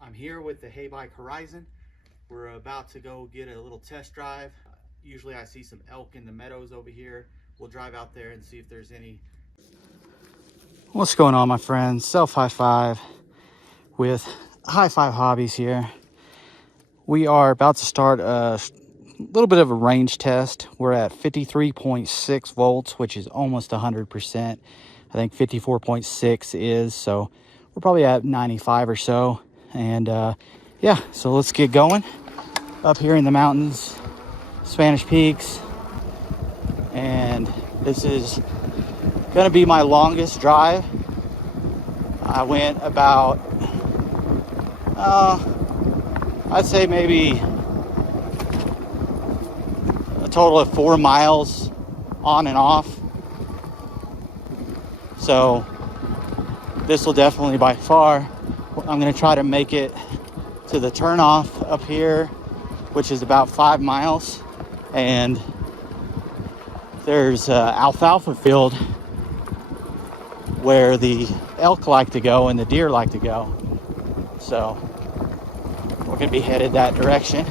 I'm here with the Heybike Horizon. We're about to go get a little test drive. Usually I see some elk in the meadows over here. We'll drive out there and see if there's any. What's going on, my friends? Self High Five with High Five Hobbies here. We are about to start a little bit of a range test. We're at 53.6 volts, which is almost 100%. I think 54.6 is, so we're probably at 95 or so. And yeah, so let's get going up here in the mountains, Spanish Peaks. And this is gonna be my longest drive. I went about I'd say maybe a total of 4 miles on and off. So this will definitely, by far, I'm going to try to make it to the turnoff up here, which is about 5 miles. And there's an alfalfa field where the elk like to go and the deer like to go. So we're going to be headed that direction.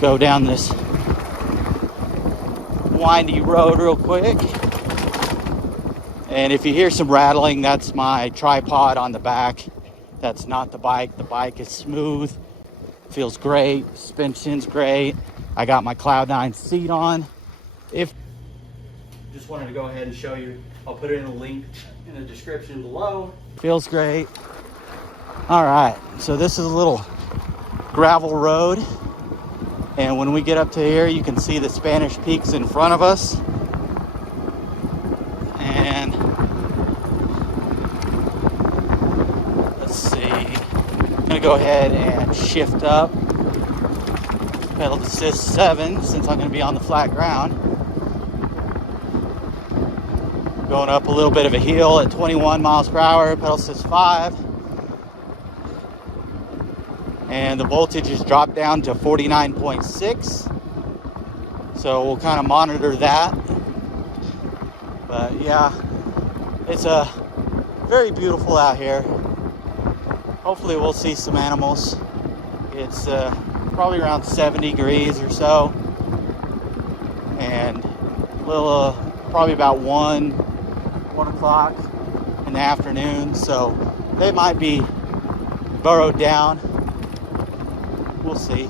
Go down this windy road real quick. And if you hear some rattling, that's my tripod on the back. That's not the bike. The bike is smooth, feels great, suspension's great. I got my Cloud9 seat on. Just wanted to go ahead and show you. I'll put it in a link in the description below. Feels great. All right, so this is a little gravel road. And when we get up to here, you can see the Spanish Peaks in front of us. And let's see, I'm gonna go ahead and shift up, pedal assist 7, since I'm gonna be on the flat ground. Going up a little bit of a hill at 21 miles per hour, pedal assist 5. And the voltage is dropped down to 49.6. So we'll kind of monitor that. But yeah, it's very beautiful out here. Hopefully we'll see some animals. It's probably around 70 degrees or so. And a little, probably about 1 o'clock in the afternoon. So they might be burrowed down. We'll see.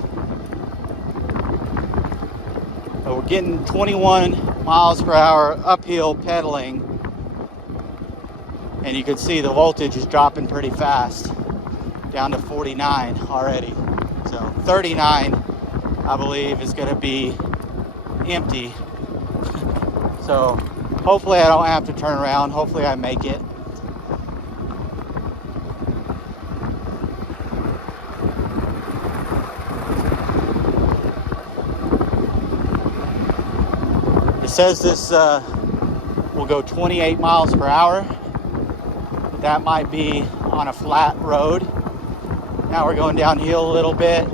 But we're getting 21 miles per hour uphill pedaling. And you can see the voltage is dropping pretty fast, down to 49 already. So 39, I believe, is going to be empty. So hopefully I don't have to turn around. Hopefully I make it. It says this will go 28 miles per hour. That might be on a flat road. Now we're going downhill a little bit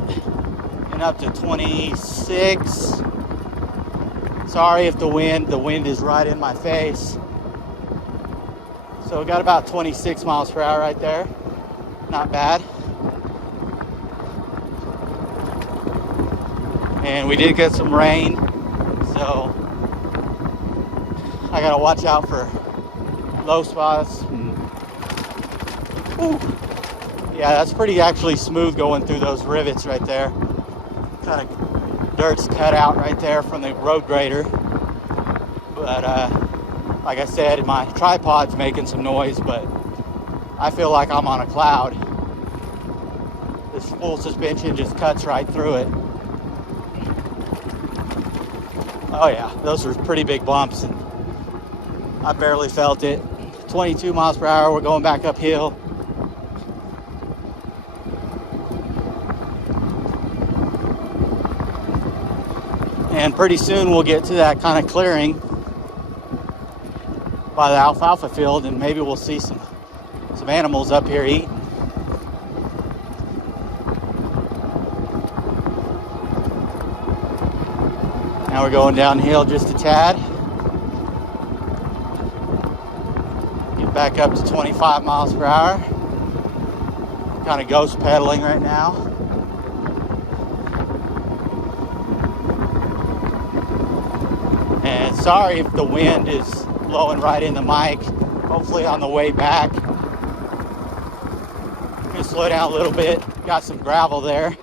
and up to 26. Sorry if the wind is right in my face. So we got about 26 miles per hour right there. Not bad. And we did get some rain, so I gotta watch out for low spots. Ooh. Yeah, that's pretty actually smooth going through those rivets right there. Kind of dirt's cut out right there from the road grader. But like I said, my tripod's making some noise, but I feel like I'm on a cloud. This full suspension just cuts right through it. Oh yeah, those were pretty big bumps, and I barely felt it. 22 miles per hour, we're going back uphill. And pretty soon we'll get to that kind of clearing by the alfalfa field, and maybe we'll see some animals up here eating. Now we're going downhill just a tad. back up to 25 miles per hour. Kind of ghost pedaling right now. And sorry if the wind is blowing right in the mic. Hopefully on the way back. I'm gonna slow down a little bit. Got some gravel there.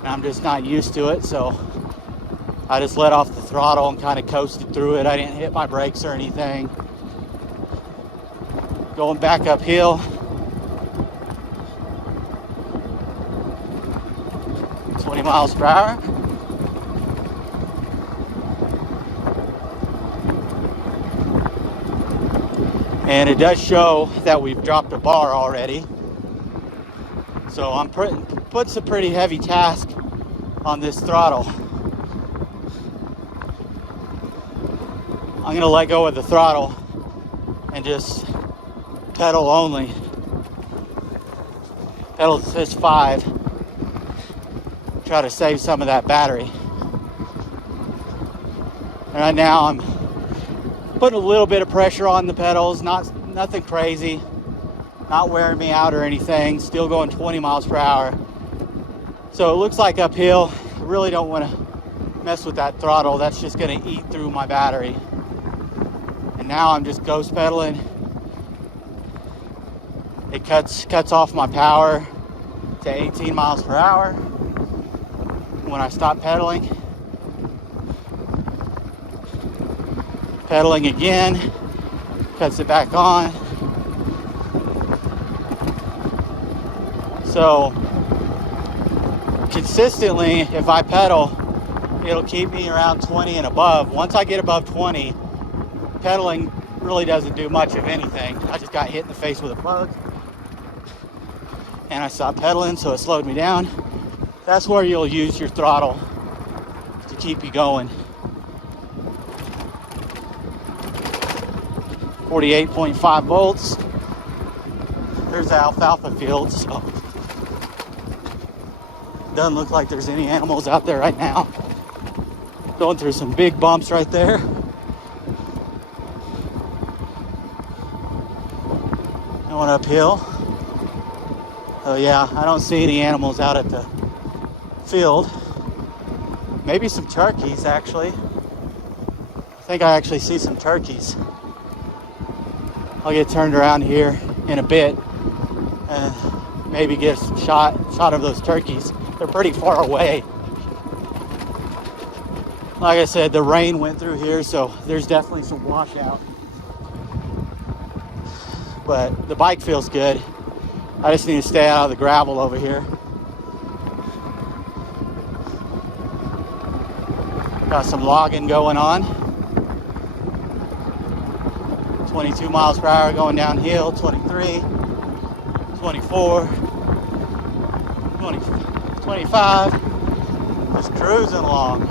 And I'm just not used to it, so I just let off the throttle and kind of coasted through it. I didn't hit my brakes or anything. Going back uphill. 20 miles per hour. And it does show that we've dropped a bar already. So I'm putting some pretty heavy task on this throttle. I'm gonna let go of the throttle and just pedal only. Pedal says 5. Try to save some of that battery. And right now I'm putting a little bit of pressure on the pedals, nothing crazy, not wearing me out or anything, still going 20 miles per hour. So it looks like uphill, I really don't want to mess with that throttle. That's just going to eat through my battery. And now I'm just ghost pedaling. It cuts off my power to 18 miles per hour when I stop pedaling. Pedaling again, cuts it back on. So consistently, if I pedal, it'll keep me around 20 and above. Once I get above 20, pedaling really doesn't do much of anything. I just got hit in the face with a bug and I stopped pedaling, so it slowed me down. That's where you'll use your throttle to keep you going. 48.5 volts. There's the alfalfa field, so doesn't look like there's any animals out there right now. Going through some big bumps right there. Going uphill. Oh yeah, I don't see any animals out at the field. Maybe some turkeys actually. I think I actually see some turkeys. I'll get turned around here in a bit and maybe get a shot of those turkeys. They're pretty far away. Like I said, the rain went through here, so there's definitely some washout. But the bike feels good. I just need to stay out of the gravel over here. Got some logging going on. 22 miles per hour going downhill, 23, 24, 20, 25, just cruising along.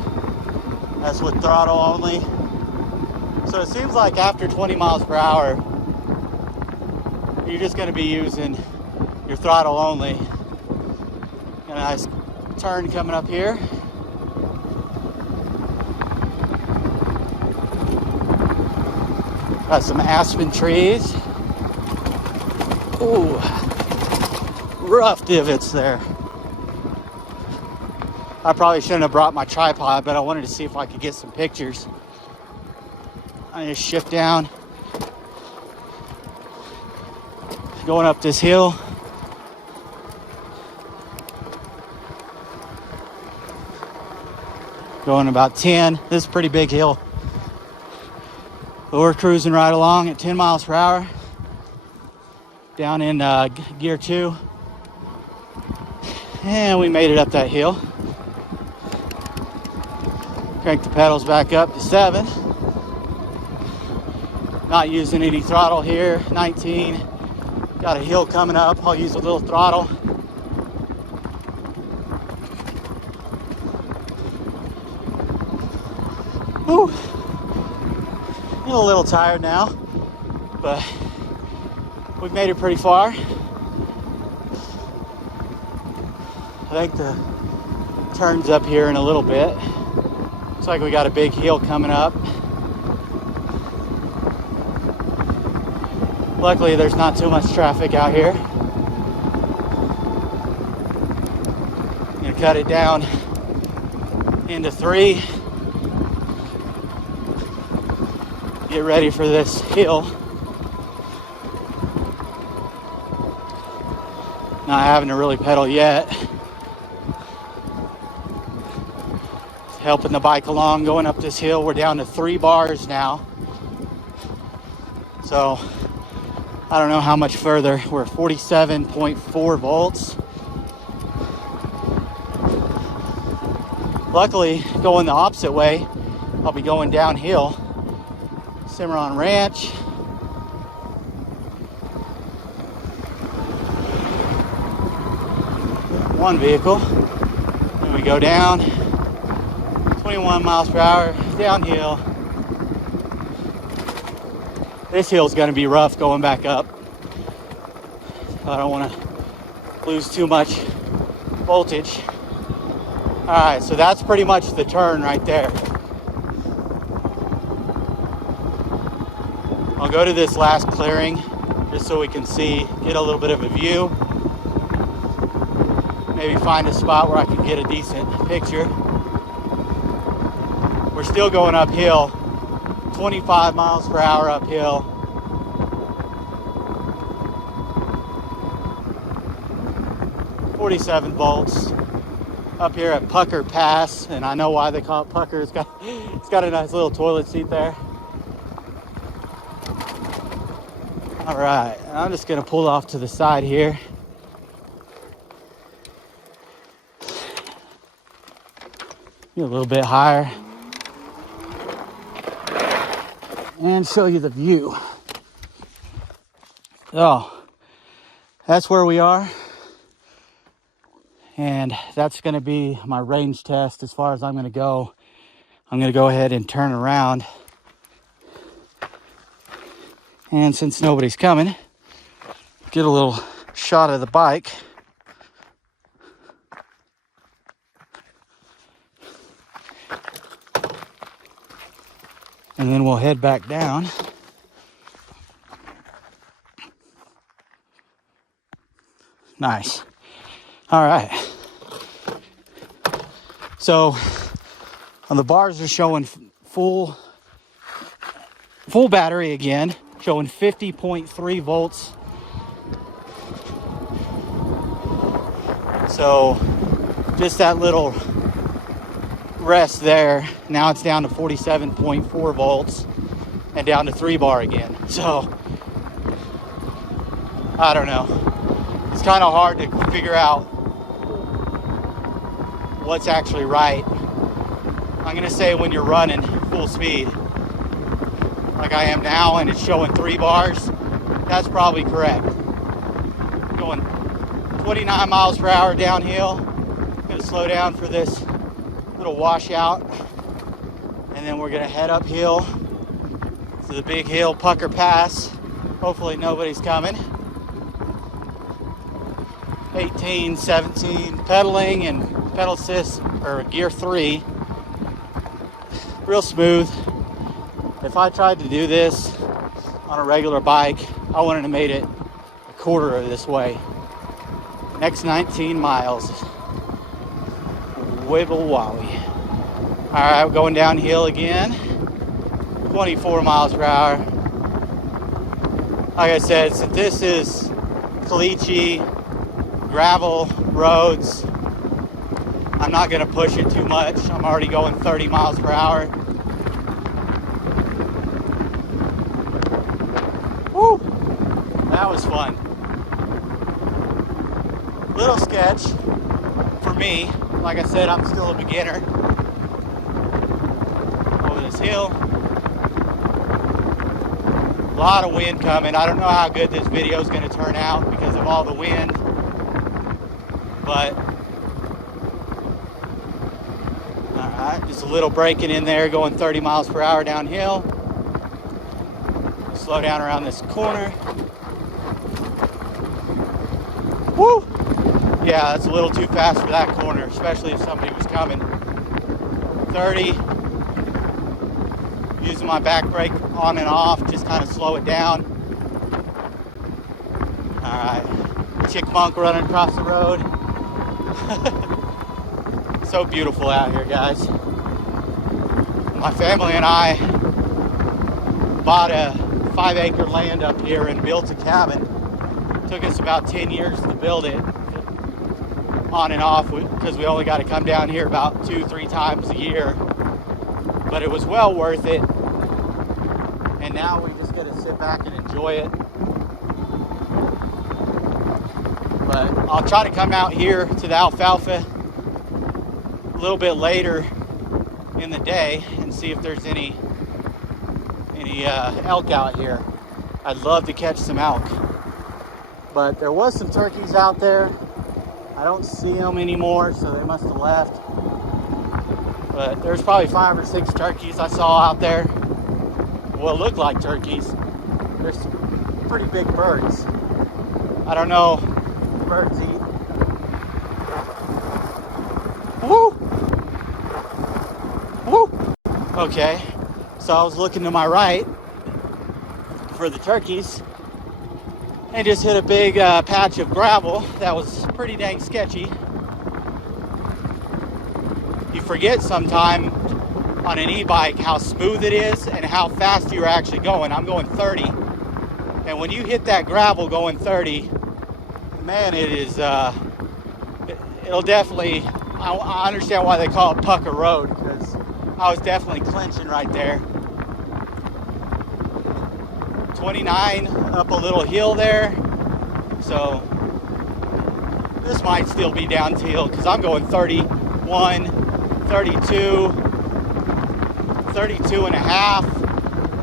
That's with throttle only. So it seems like after 20 miles per hour, you're just gonna be using your throttle only. And a nice turn coming up here. Got some aspen trees. Ooh, rough divots there. I probably shouldn't have brought my tripod, but I wanted to see if I could get some pictures. I just shift down. Going up this hill. Going about 10. This is a pretty big hill. But we're cruising right along at 10 miles per hour. Down in gear 2. And we made it up that hill. Crank the pedals back up to 7. Not using any throttle here. 19. Got a hill coming up. I'll use a little throttle. Whew. I'm a little tired now, but we've made it pretty far. I think the turn's up here in a little bit. Looks like we got a big hill coming up. Luckily, there's not too much traffic out here. I'm gonna cut it down into 3. Get ready for this hill. Not having to really pedal yet. Helping the bike along going up this hill. We're down to 3 bars now. So I don't know how much further. We're 47.4 volts. Luckily, going the opposite way, I'll be going downhill. Cimarron Ranch. One vehicle. Then we go down 21 miles per hour downhill. This hill's going to be rough going back up. I don't want to lose too much voltage. All right, so that's pretty much the turn right there. I'll go to this last clearing just so we can see, get a little bit of a view. Maybe find a spot where I can get a decent picture. We're still going uphill, 25 miles per hour uphill. .47 volts up here at Pucker Pass, and I know why they call it Pucker. It's got a nice little toilet seat there. All right, I'm just gonna pull off to the side here. Get a little bit higher and show you the view. So that's where we are, and that's going to be my range test as far as I'm going to go. I'm going to go ahead and turn around, and since nobody's coming, get a little shot of the bike. And then we'll head back down. Nice. All right. So on the bars are showing full battery again, showing 50.3 volts. So just that little rest there. Now it's down to 47.4 volts and down to 3 bar again. So I don't know. It's kind of hard to figure out what's actually right. I'm gonna say when you're running full speed like I am now and it's showing 3 bars, that's probably correct. Going 29 miles per hour downhill. Gonna slow down for this little washout, and then we're gonna head uphill to the big hill, Pucker Pass. Hopefully nobody's coming. 18, 17, pedaling and pedal assist, or gear 3. Real smooth. If I tried to do this on a regular bike, I wouldn't have made it a quarter of this way. Next 19 miles. Wibble wowie. All right, we're going downhill again. 24 miles per hour. Like I said, so this is caliche gravel roads. I'm not gonna push it too much. I'm already going 30 miles per hour. Woo! That was fun. Little sketch for me. Like I said, I'm still a beginner. Over this hill. A lot of wind coming. I don't know how good this video is going to turn out because of all the wind. But, alright, just a little braking in there, going 30 miles per hour downhill. Slow down around this corner. Woo! Yeah, that's a little too fast for that corner, especially if somebody was coming. 30. Using my back brake on and off, just kind of slow it down. All right, chickmunk running across the road. So beautiful out here, guys. My family and I bought a 5-acre land up here and built a cabin. Took us about 10 years to build it, on and off, because we only got to come down here about 2-3 times a year. But it was well worth it. And now we just get to sit back and enjoy it. But I'll try to come out here to the alfalfa a little bit later in the day and see if there's any elk out here. I'd love to catch some elk. But there was some turkeys out there. I don't see them anymore, so they must have left. But there's probably 5 or 6 turkeys I saw out there. Well, look like turkeys. They're some pretty big birds. I don't know if birds eat. Woo! Woo! Okay, so I was looking to my right for the turkeys and just hit a big patch of gravel that was pretty dang sketchy. You forget sometime on an e-bike how smooth it is and how fast you're actually going. I'm going 30, and when you hit that gravel going 30, man, it is it'll definitely, I understand why they call it Pucker Road, because I was definitely clenching right there. 29 up a little hill there, so this might still be downhill because I'm going 31, 32, 32 and a half,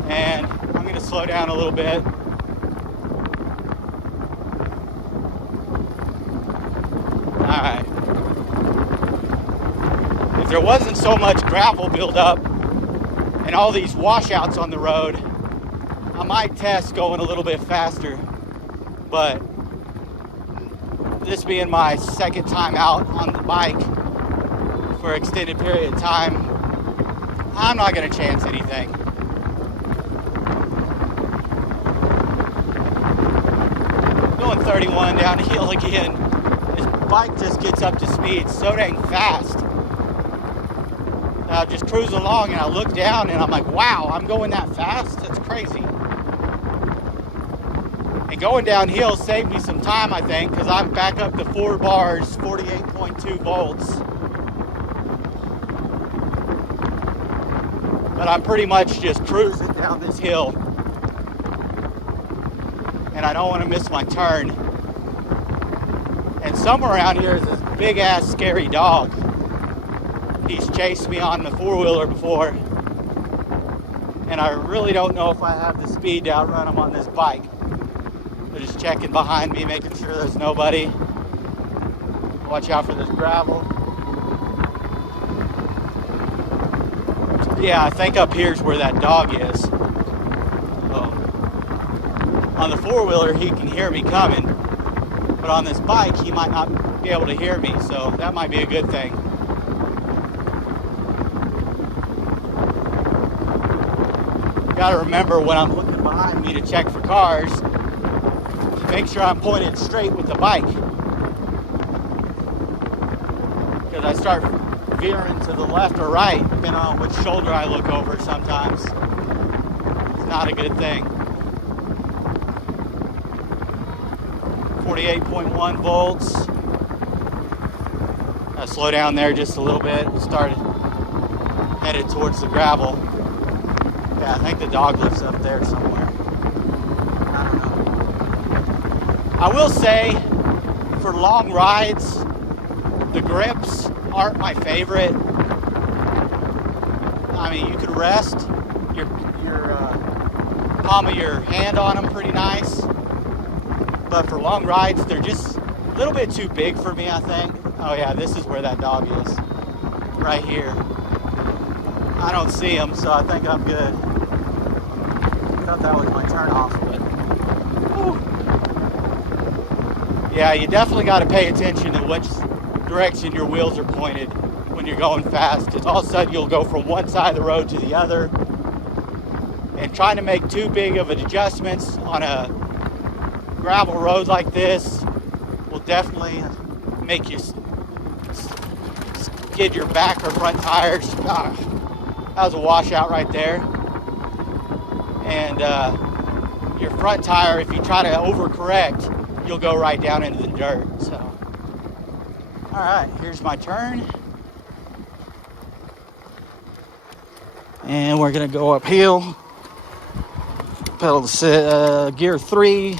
and I'm going to slow down a little bit. All right. If there wasn't so much gravel buildup and all these washouts on the road, I might test going a little bit faster, but this being my second time out on the bike for an extended period of time, I'm not going to chance anything. Going 31 down the hill again. This bike just gets up to speed so dang fast. I'm just cruising along and I look down and I'm like, wow, I'm going that fast? That's crazy. And going downhill saved me some time, I think, because I'm back up to 4 bars, 48.2 volts. But I'm pretty much just cruising down this hill. And I don't want to miss my turn. And somewhere around here is this big ass scary dog. He's chased me on the 4-wheeler before. And I really don't know if I have the speed to outrun him on this bike. They're just checking behind me, making sure there's nobody. Watch out for this gravel. Yeah, I think up here's where that dog is. So, on the 4-wheeler, he can hear me coming. But on this bike, he might not be able to hear me, so that might be a good thing. Gotta remember when I'm looking behind me to check for cars, make sure I'm pointed straight with the bike. Because I start veering to the left or right, depending on which shoulder I look over sometimes. It's not a good thing. 48.1 volts. I slow down there just a little bit. Started headed towards the gravel. Yeah, I think the dog lives up there somewhere. I don't know. I will say, for long rides, the grips aren't my favorite. I mean, you could rest your palm of your hand on them pretty nice. But for long rides, they're just a little bit too big for me, I think. Oh yeah, this is where that dog is. Right here. I don't see him, so I think I'm good. I thought that was my turn off, but whew. Yeah, you definitely got to pay attention to which direction your wheels are pointed when you're going fast, because all of a sudden you'll go from one side of the road to the other, and trying to make too big of adjustments on a gravel road like this will definitely make you skid your back or front tires. That was a washout right there. And your front tire, if you try to overcorrect, you'll go right down into the dirt. So, all right, here's my turn. And we're gonna go uphill. Pedal to gear 3,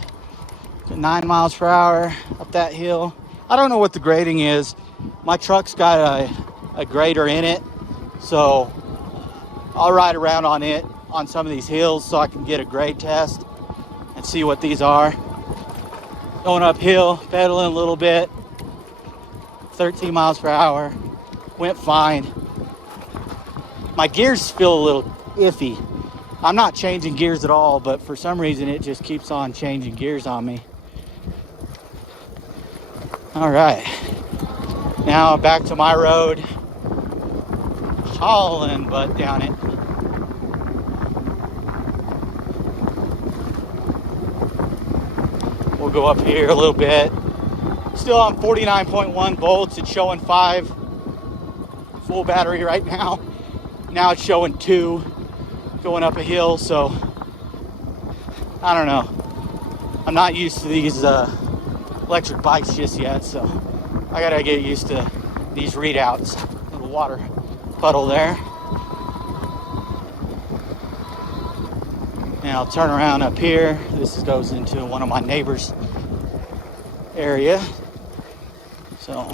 9 miles per hour up that hill. I don't know what the grading is. My truck's got a grader in it, so I'll ride around on it on some of these hills so I can get a grade test and see what these are. Going uphill, pedaling a little bit, 13 miles per hour, went fine. My gears feel a little iffy. I'm not changing gears at all, but for some reason it just keeps on changing gears on me. All right, now back to my road, hauling butt down it. We'll go up here a little bit. Still on 49.1 volts. It's showing 5 full battery right now. Now it's showing 2 going up a hill. So I don't know. I'm not used to these electric bikes just yet. So I gotta get used to these readouts. Little water puddle there. And I'll turn around up here. This goes into one of my neighbors' area. So,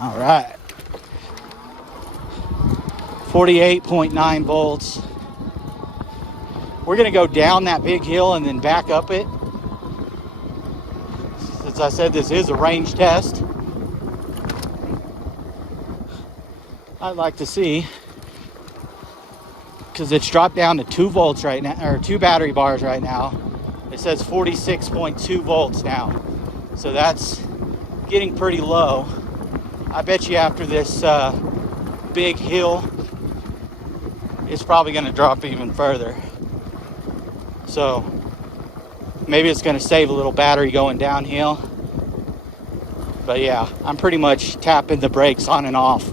all right. 48.9 volts. We're gonna go down that big hill and then back up it. Since I said this is a range test, I'd like to see, because it's dropped down to 2 volts right now, or 2 battery bars right now. It says 46.2 volts now. So that's getting pretty low. I bet you after this big hill, it's probably gonna drop even further. So maybe it's gonna save a little battery going downhill. But yeah, I'm pretty much tapping the brakes on and off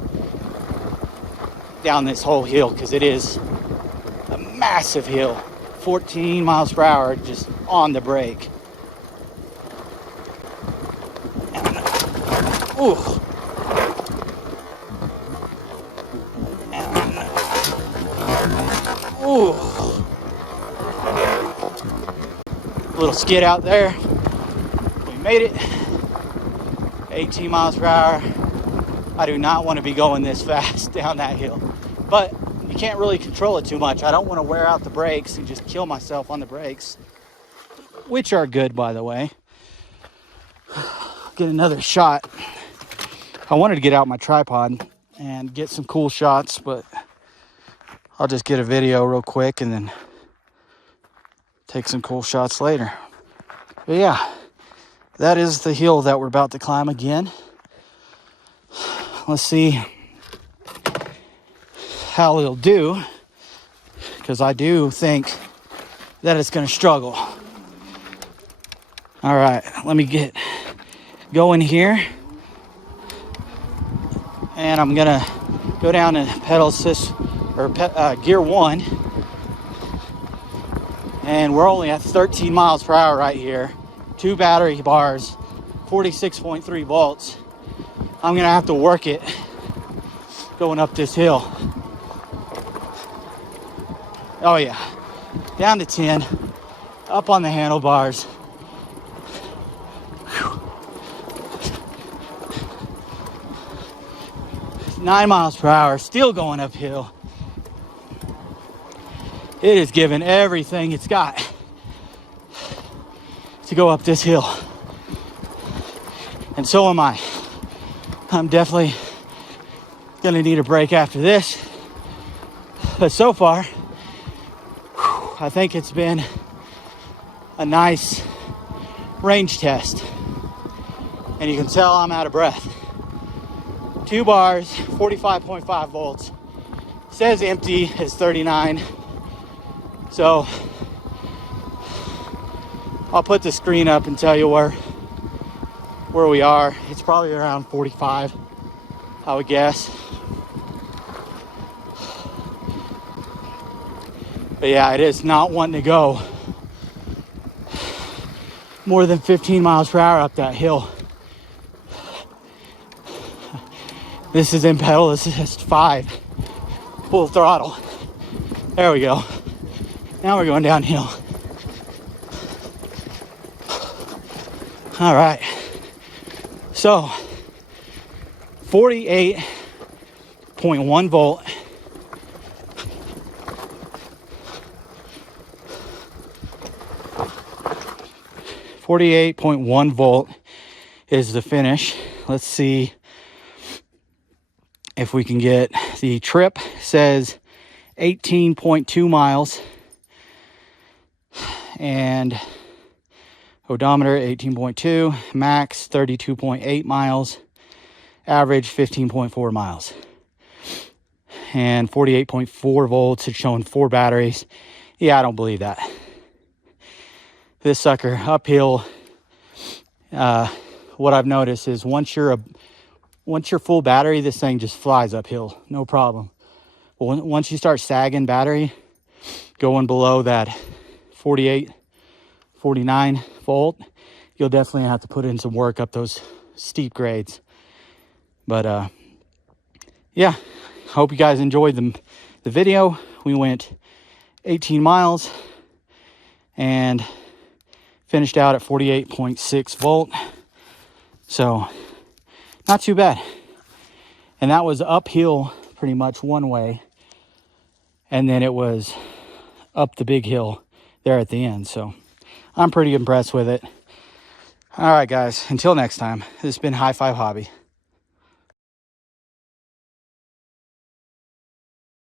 down this whole hill, because it is a massive hill. 14 miles per hour just on the brake. Ooh. Ooh. Little skid out there. We made it. 18 miles per hour. I do not want to be going this fast down that hill, but you can't really control it too much. I don't want to wear out the brakes and just kill myself on the brakes, which are good, by the way. Get another shot. I wanted to get out my tripod and get some cool shots, but I'll just get a video real quick and then take some cool shots later. But yeah, that is the hill that we're about to climb again. Let's see how it'll do, because I do think that it's going to struggle. All right, let me get going here, and I'm gonna go down to pedal assist or gear 1, and we're only at 13 miles per hour right here. 2 battery bars, 46.3 volts. I'm gonna have to work it going up this hill. Oh yeah, down to 10, up on the handlebars. Whew. 9 miles per hour, still going uphill. It is giving everything it's got to go up this hill. And so am I. I'm definitely gonna need a break after this. But so far, I think it's been a nice range test. And you can tell I'm out of breath. 2 bars, 45.5 volts. Says empty is 39. So I'll put the screen up and tell you where we are. It's probably around 45, I would guess. But yeah, it is not wanting to go more than 15 miles per hour up that hill. This is in pedal assist 5, full throttle. There we go. Now we're going downhill. All right. So 48.1 volt. .1 volt is the finish. Let's see if we can get the trip. Says 18.2 miles and odometer 18.2, max 32.8 miles, average 15.4 miles, and 48.4 volts. It's showing 4 batteries. Yeah, I don't believe that. This sucker uphill, what I've noticed is once you're full battery, this thing just flies uphill, no problem. But once you start sagging battery, going below that 48, 49 volt, you'll definitely have to put in some work up those steep grades. But yeah, hope you guys enjoyed the video. We went 18 miles and finished out at 48.6 volt. So not too bad. And that was uphill pretty much one way. And then it was up the big hill there at the end. So I'm pretty impressed with it. All right, guys, until next time, this has been High Five Hobby.